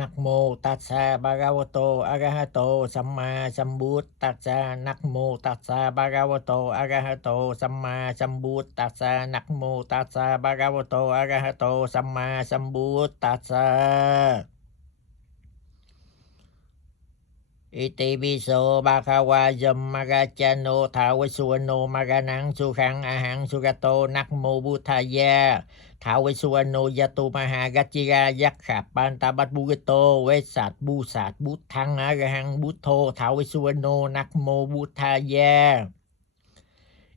นะโมตัสสะภะคะวะโตอะระหะโตสัมมาสัมพุทธัสสะนะโมตัสสะภะคะวะโตอะระหะโตสัมมาสัมพุทธัสสะนะโมตัสสะภะคะวะโตอะระหะโตสัมมาสัมพุทธัสสะอิติปิโสภะคะวะยัมมะกัจจโนทาวะสุวรรณโนมะกะนังสุขังอะหังสุกโตนะโมพุทธายะท้าวเวสสุวรรณโนยตุมหากัจจิรายักขะปันตบัตบุกโตเวสสัตบูสัตบุตทังอะระหังบุตโธท้าวเวสสุวรรณโนนะโมพุทธายะ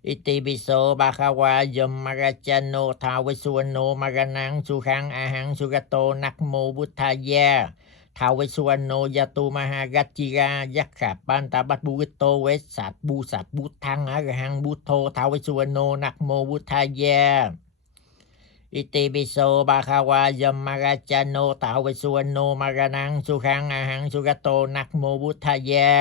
อิติปิโสภะคะวะยัมมะกัจจโนทาวเวสสุวรรณโนมะกะนังสุขังอะหังสุกโตนะโมพุทธายะท้าวเวสสุวรรณโนยตุมหากัจจิรายักขะปันตบัตบุกโตเวสสัตบูสัตบุตทังอะระหังบุตโธท้าวเวสสุวรรณโนนะโมพุทธายะอิติปิโสภะคะวะยัมมะกัจจโนทาวเวสสุวรรณโนมะกะนังสุขังอะหังสุกโตนะโมพุทธายะ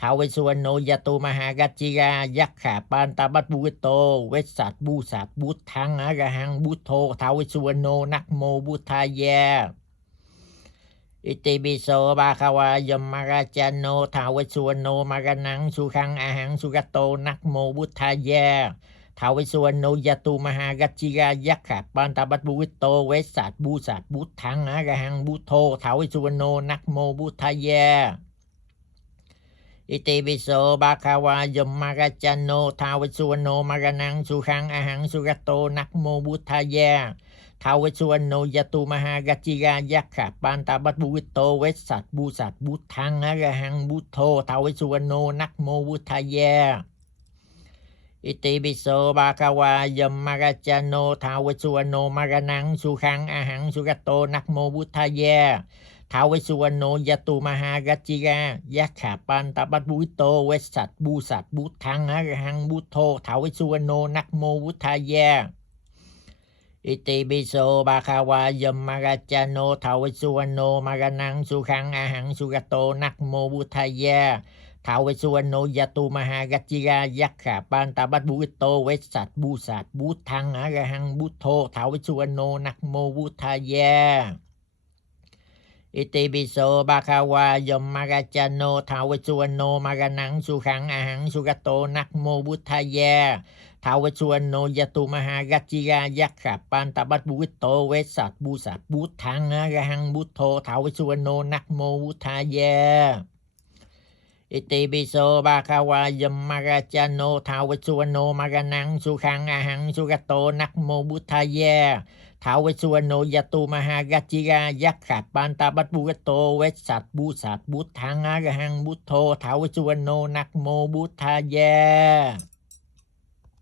ท้าวเวสสุวรรณโนยตุมหากัจจิรายักขะปันตบัตบุกโตเวสสัตบูสัตบุตทังอะระหังบุตโธท้าวเวสสุวรรณโนนะโมพุทธายะอิติปิโสภะคะวะยัมมะกัจจโนทาวเวสสุวรรณโนมะกะนังสุขังอะหังสุกโตนะโมพุทธายะท้าวเวสสุวรรณโนยตุมหากัจจิรายักขะปันตบัตบุกโตเวสสัตบูสัตบุตทังอะระหังบุตโธท้าวเวสสุวรรณโนนะโมพุทธายะอิติปิโสภะคะวะยัมมะกัจจโนทาวเวสสุวรรณโนมะกะนังสุขังอะหังสุกโตนะโมพุทธายะท้าวเวสสุวรรณโนยตุมหากัจจิรายักขะปันตบัตบุกโตเวสสัตบูสัตบุตทังอะระหังบุตโธท้าวเวสสุวรรณโนนะโมพุทธายะอิติปิโสภะคะวะยัมมะกัจจโนทาวเวสสุวรรณโนมะกะนังสุขังอะหังสุกโตนะโมพุทธายะท้าวเวสสุวรรณโนยตุมหากัจจิรายักขะปันตบัตบุกโตเวสสัตบูสัตบุตทังอะระหังบุตโธท้าวเวสสุวรรณโนนะโมพุทธายะอิติปิโสภะคะวะยัมมะกัจจโนทาวเวสสุวรรณโนมะกะนังสุขังอะหังสุกโตนะโมพุทธายะท้าวเวสสุวรรณโนยตุมหากัจจิรายักขะปันตบัตบุกโตเวสสัตบูสัตบุตทังอะระหังบุตโธท้าวเวสสุวรรณโนนะโมพุทธายะอิติปิโสภะคะวะยัมมะกัจจโนทาวเวสสุวรรณโนมะกะนังสุขังอะหังสุกโตนะโมพุทธายะท้าวเวสสุวรรณโนยตุมหากัจจิรายักขะปันตบัตบุกโตเวสสัตบูสัตบุตทังอะระหังบุตโธท้าวเวสสุวรรณโนนะโมพุทธายะอิติปิโสภะคะวะยัมมะกัจจโนทาวเวสสุวรรณโนมะกะนังสุขังอะหังสุกโตนะโมพุทธายะท้าวเวสสุวรรณโนยตุมหากัจจิรายักขะปันตบัตบุกโตเวสสัตบูสัตบุตทังอะระหังบุตโธท้าวเวสสุวรรณโนนะโมพุทธายะ